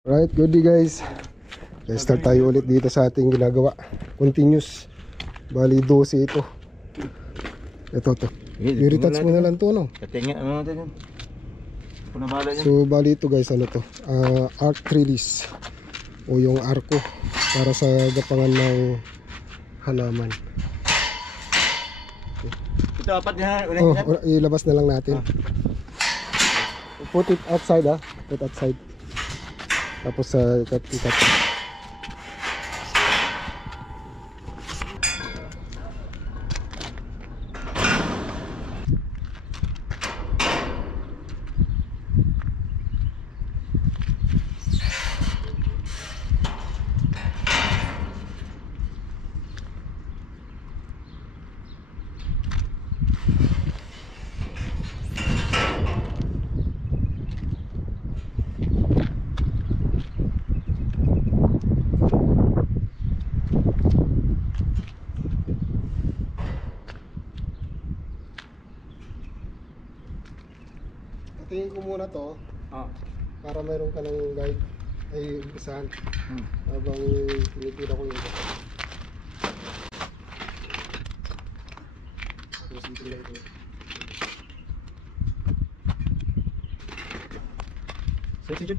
Right, good day guys. Start tayo ulit dito sa ating ginagawa. Continuous. Bali 12 ito. Ito to. I-retouch mo na lang to, no? So bali ito guys, ano to? Arc release o yung arco para sa gapangan ng halaman. Ito apat niya. Ilabas na lang natin. Put it outside, put outside. Tapos sa ikat. Tingin ko muna to para mayroon ka ng guide ay umpisahan habang tinitira ko yung ito. Tapos itila ito. Sige.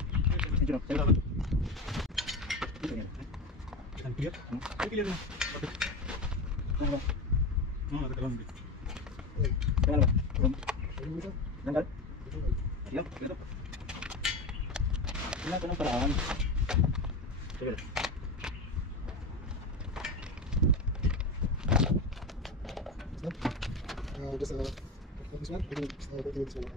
Ayan, ito. Wala ka ng paraan. Sige. Just this one? I think this one.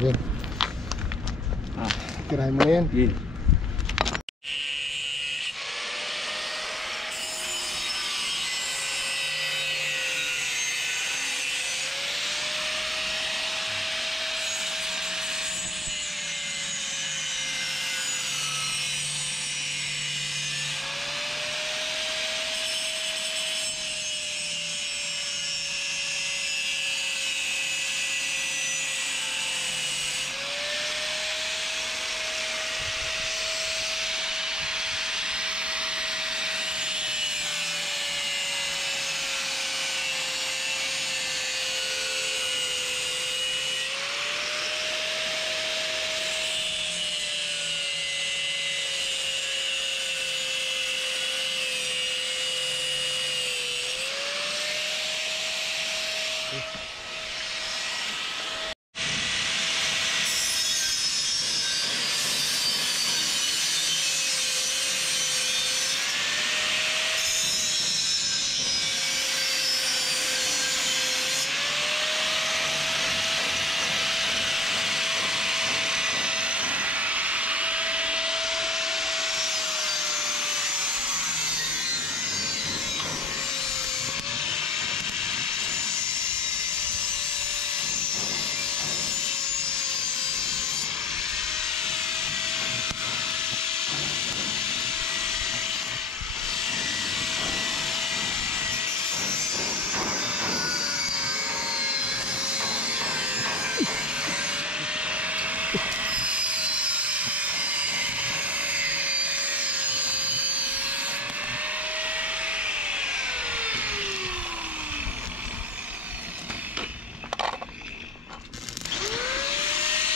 Yan. Tirahin mo na yan. Yeah.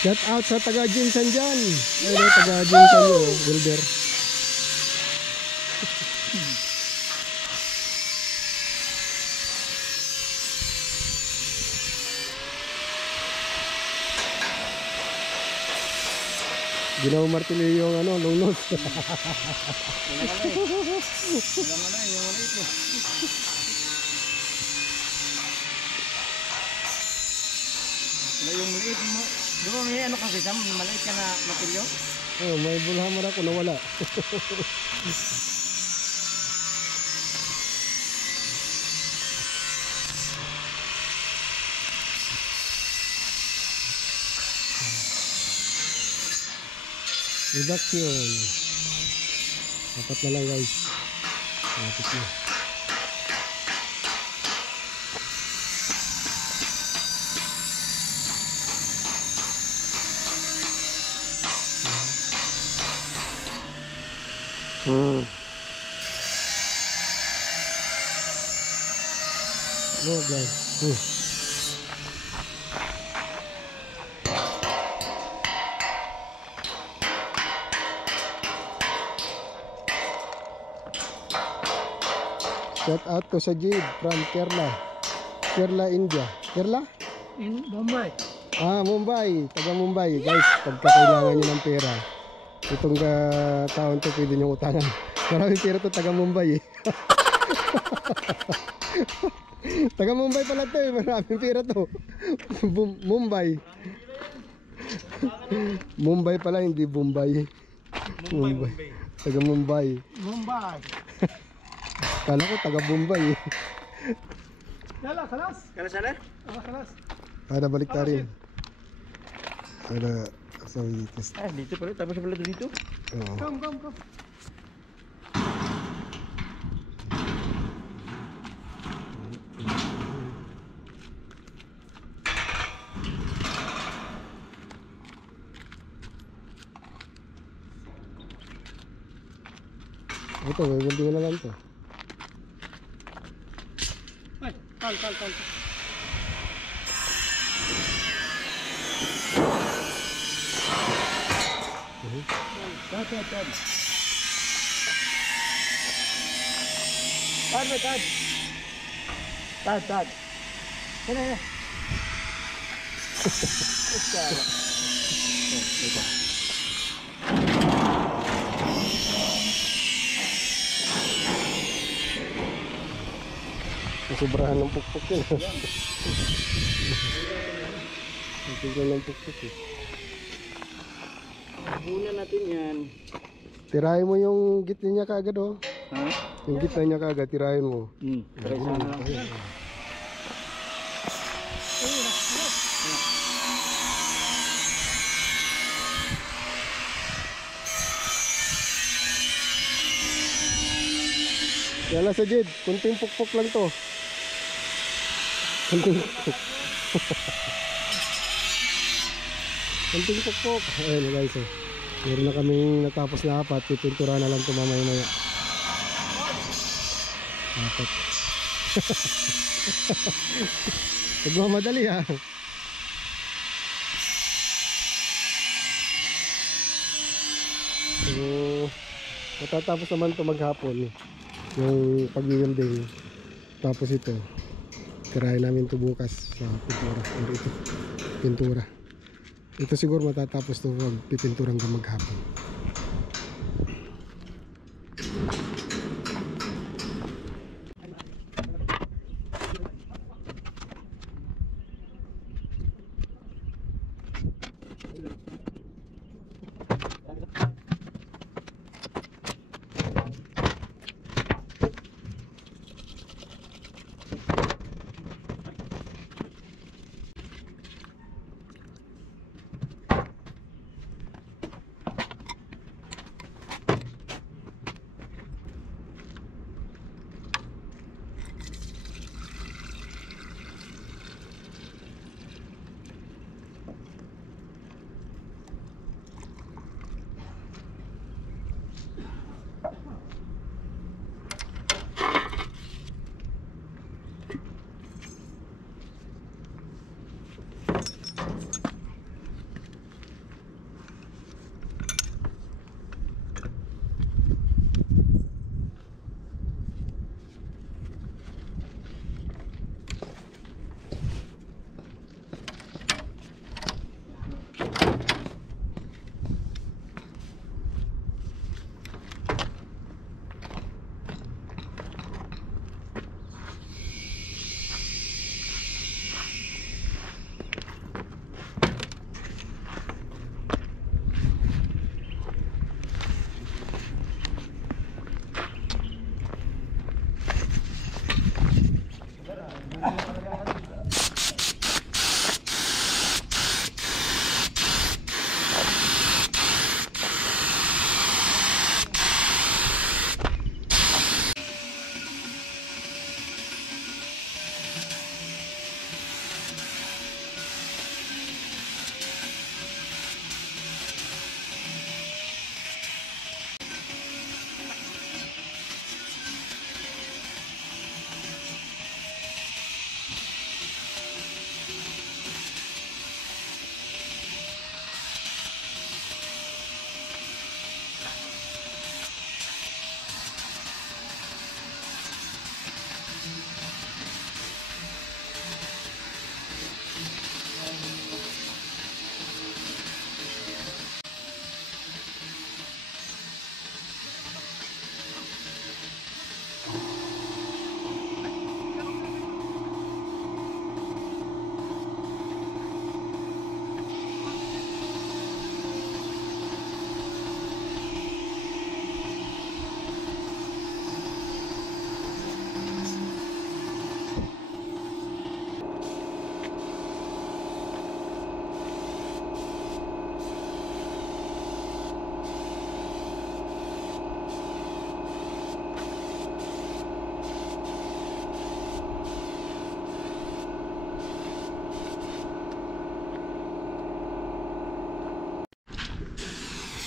Shout out sa taga Jinsan dyan. Ayun, taga Jinsan yun, Wilder. Ginawa martilyo yung ano, lungnos. Wala na yung maliit mo. Wala yung maliit mo. Di ba may ano kasi Sam, maliit ka na matilyo? Oh, may bulhamar ako nawala. Reduction. Dapat na lang guys. Dapat na. No guys. Shout out to Sajid from Kerala. Kerala, India. Kerala? In Mumbai. Ah, Mumbai. Taga Mumbai. Guys, pagka kailangan nyo ng pera, itong taon to pwede nyo utangan. Maraming pera to, taga Mumbai eh. Taga Mumbai pala to eh. Maraming pera to. Mumbai. Mumbai pala, hindi Bombay. Mumbai. Taga Mumbai. Mumbai. Kala ko taga Bombay eh. Yala, خلاص. Kala sana? خلاص. Ada balik tarin. Ada sawi test. Dito pala, tapos pala dito. Oo. Come, come, come. Ito, gagawin na lang to. Ay, kal, kal, kal. Tad, tad, tad. Tad, tad. Tad, tad. Yan, yan. Sobrahan ng pukpuk yun. Sobrahan ng pukpuk eh. Muna natin yan. Tirahin mo yung gitna niya kaagad oh. Ha? Yung gitna niya kaagad, tirahin mo. Try sana lang. Yan lang sa Jed, kunting pukpuk lang to. Kunting pukpuk. Kunting pukpuk. Ayun guys oh. Meron na kaming natapos na apat, pipintura na lang ito mamaya-maya. Apat. Nagmamadali ha. So, matatapos naman ito maghapon yung pag-wielding. Tapos ito tirahin namin ito bukas sa pintura. Ito, pintura. Ito siguro matatapos ito pag pipintura hanggang maghapon.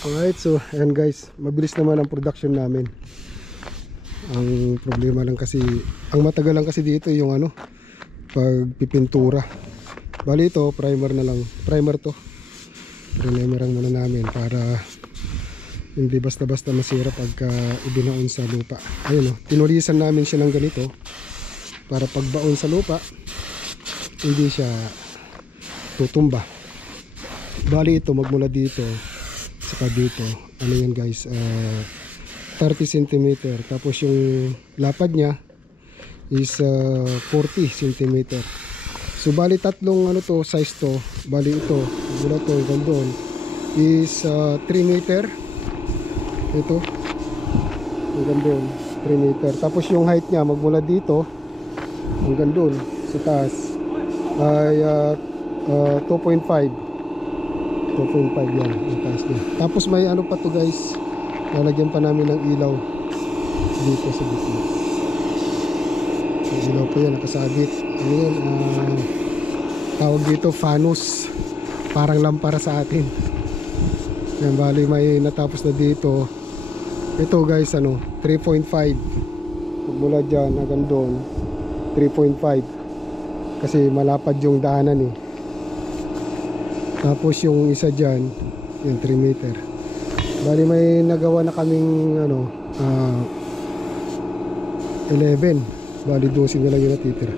Alright, so ayan guys, mabilis naman ang production namin. Ang problema lang kasi, ang matagal lang kasi dito yung ano, pagpipintura. Bali ito, primer na lang. Primer to. Primerang muna namin para hindi basta-basta masira pagka ibinaon sa lupa. Ayun o, tinulisan namin siya ng ganito para pagbaon sa lupa hindi siya tutumba. Bali ito, magmula dito saka dito, ano yan guys, 30 cm. Tapos yung lapad niya is 40 cm. So bali tatlong ano to, size to. Bali ito, mula to hanggang doon is 3 meter. Ito hanggang doon 3 meter. Tapos yung height niya magmula dito hanggang doon sa taas ay 2.5 yan ang taas niya. Tapos may ano pa to guys, lalagyan pa namin ng ilaw dito sa gitna. May ilaw pa yan nakasabit. Ano yan, tawag dito fanus, parang lampara sa atin. Yan, bali may natapos na dito. Ito guys, ano, 3.5 mula dyan hanggang doon, 3.5 kasi malapad yung daanan eh. Tapos yung isa dyan, yung 3 meter. Bali may nagawa na kaming ano, 11. Bali 12 na lang yung natitira.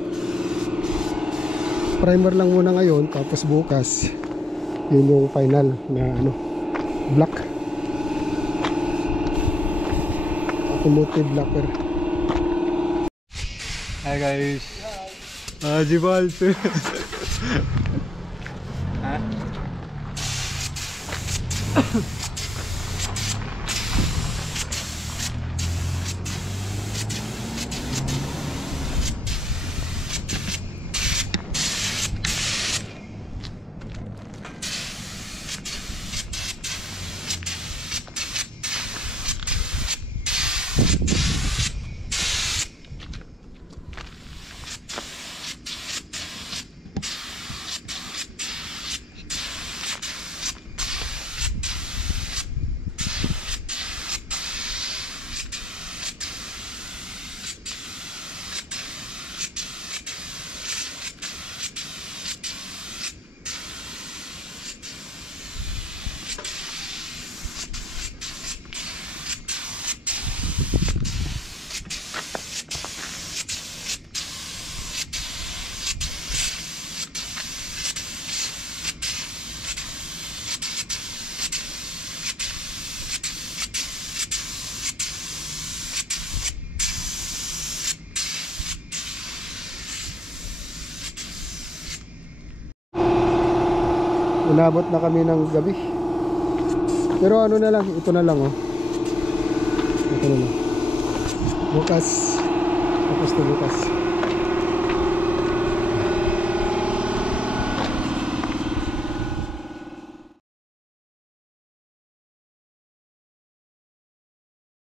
Primer lang muna ngayon, tapos bukas yun yung final na ano, black, automotive blacker. Hi guys. Jibal. Inabot na kami ng gabi. Pero ano na lang, ito na lang oh. Ito na lang. Bukas. Tapos na bukas.